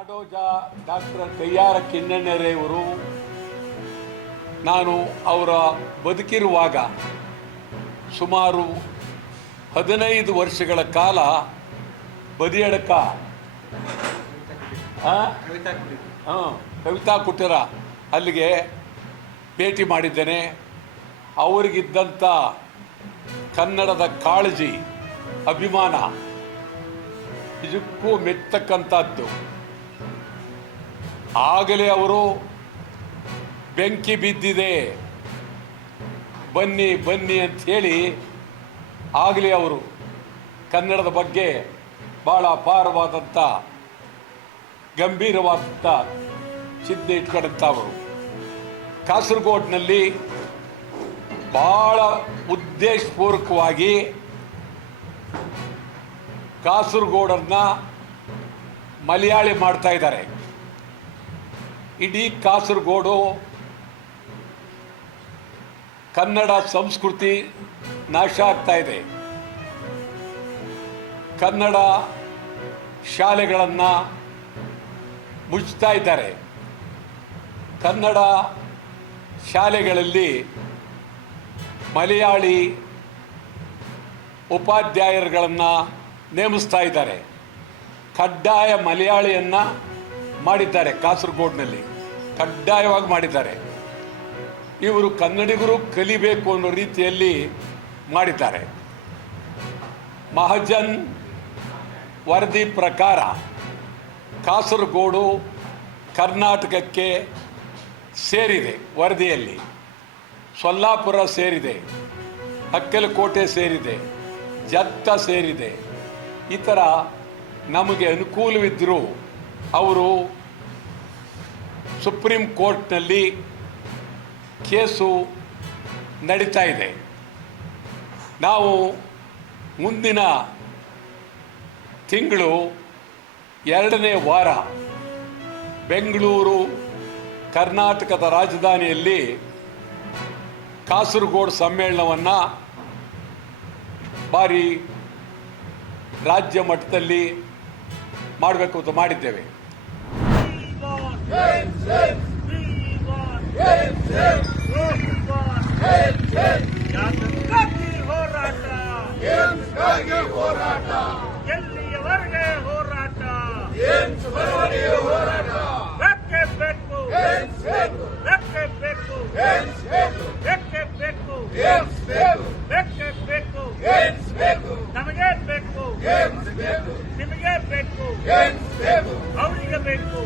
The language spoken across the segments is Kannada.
ನಾಡೋಜ ಡಾಕ್ಟರ್ ಕಯ್ಯಾರ ಕಿಞ್ಞಣ್ಣೆರೆಯವರು ನಾನು ಅವರ ಬದುಕಿರುವಾಗ ಸುಮಾರು 15 ವರ್ಷಗಳ ಕಾಲ ಬದಿಯಡಕ ಕವಿತಾ ಕುಟೀರ ಅಲ್ಲಿಗೆ ಭೇಟಿ ಮಾಡಿದ್ದೇನೆ. ಅವರಿಗಿದ್ದಂಥ ಕನ್ನಡದ ಕಾಳಜಿ, ಅಭಿಮಾನ ನಿಜಕ್ಕೂ ಮೆಚ್ಚತಕ್ಕಂಥದ್ದು. ಆಗಲೇ ಅವರು ಬೆಂಕಿ ಬಿದ್ದಿದೆ ಬನ್ನಿ ಬನ್ನಿ ಅಂಥೇಳಿ ಆಗಲೇ ಅವರು ಕನ್ನಡದ ಬಗ್ಗೆ ಭಾಳ ಅಪಾರವಾದಂಥ ಗಂಭೀರವಾದಂಥ ಚಿಂತೆ ಇಟ್ಕೊಂಡಂಥವರು. ಕಾಸರಗೋಡಿನಲ್ಲಿ ಭಾಳ ಉದ್ದೇಶಪೂರ್ವಕವಾಗಿ ಕಾಸರಗೋಡನ್ನು ಮಲಯಾಳಿ ಮಾಡ್ತಾ ಇದ್ದಾರೆ. ಇಡೀ ಕಾಸರಗೋಡು ಕನ್ನಡ ಸಂಸ್ಕೃತಿ ನಾಶ ಆಗ್ತಾ ಇದೆ. ಕನ್ನಡ ಶಾಲೆಗಳನ್ನು ಮುಚ್ತಾ ಇದ್ದಾರೆ. ಕನ್ನಡ ಶಾಲೆಗಳಲ್ಲಿ ಮಲಯಾಳಿ ಉಪಾಧ್ಯಾಯರುಗಳನ್ನು ನೇಮಿಸ್ತಾ ಇದ್ದಾರೆ. ಕಡ್ಡಾಯ ಮಲಯಾಳಿಯನ್ನು ಮಾಡಿದ್ದಾರೆ. ಕಾಸರಗೋಡಿನಲ್ಲಿ ಕಡ್ಡಾಯವಾಗಿ ಮಾಡಿದ್ದಾರೆ. ಇವರು ಕನ್ನಡಿಗರು ಕಲಿಬೇಕು ಅನ್ನೋ ರೀತಿಯಲ್ಲಿ ಮಾಡಿದ್ದಾರೆ. ಮಹಾಜನ್ ವರದಿ ಪ್ರಕಾರ ಕಾಸರಗೋಡು ಕರ್ನಾಟಕಕ್ಕೆ ಸೇರಿದೆ. ವರದಿಯಲ್ಲಿ ಸೊಲ್ಲಾಪುರ ಸೇರಿದೆ, ಅಕ್ಕಲಕೋಟೆ ಸೇರಿದೆ, ಜತ್ತ ಸೇರಿದೆ. ಈ ಥರ ನಮಗೆ ಅನುಕೂಲವಿದ್ದರೂ ಅವರು ಸುಪ್ರೀಂ ಕೋರ್ಟ್ನಲ್ಲಿ ಕೇಸು ನಡೀತಾ ಇದೆ. ನಾವು ಮುಂದಿನ ತಿಂಗಳು 2ನೇ ವಾರ ಬೆಂಗಳೂರು ಕರ್ನಾಟಕದ ರಾಜಧಾನಿಯಲ್ಲಿ ಕಾಸರಗೋಡು ಸಮ್ಮೇಳನವನ್ನು ಭಾರಿ ರಾಜ್ಯ ಮಟ್ಟದಲ್ಲಿ ಮಾಡಬೇಕು ಅಂತ ಮಾಡಿದ್ದೇವೆ. ಎಲ್ಲಿಯವರೆಗೆ ಹೋರಾಟ, ಬೆಕ್ಕೆ ಬೇಕು, ಬೆಕ್ಕೆ ಬೇಕು, ಬೆಕ್ಕೆ ಬೇಕು, ಬೆಕ್ಕೆ ಬೇಕು, ನಮಗೆ ಬೇಕು, ನಿಮಗೆ ಬೇಕು, ಅವರಿಗೆ ಬೇಕು,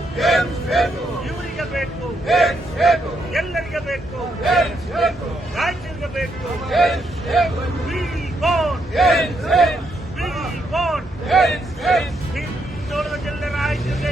ಇವರಿಗೆ ಬೇಕು, ಎಲ್ಲರಿಗೆ ಬೇಕು, ರಾಜ್ಯರಿಗೆ ಬೇಕು. ಹಿಂದುಳಿದ ಜಿಲ್ಲೆ ರಾಜ್ಯಕ್ಕೆ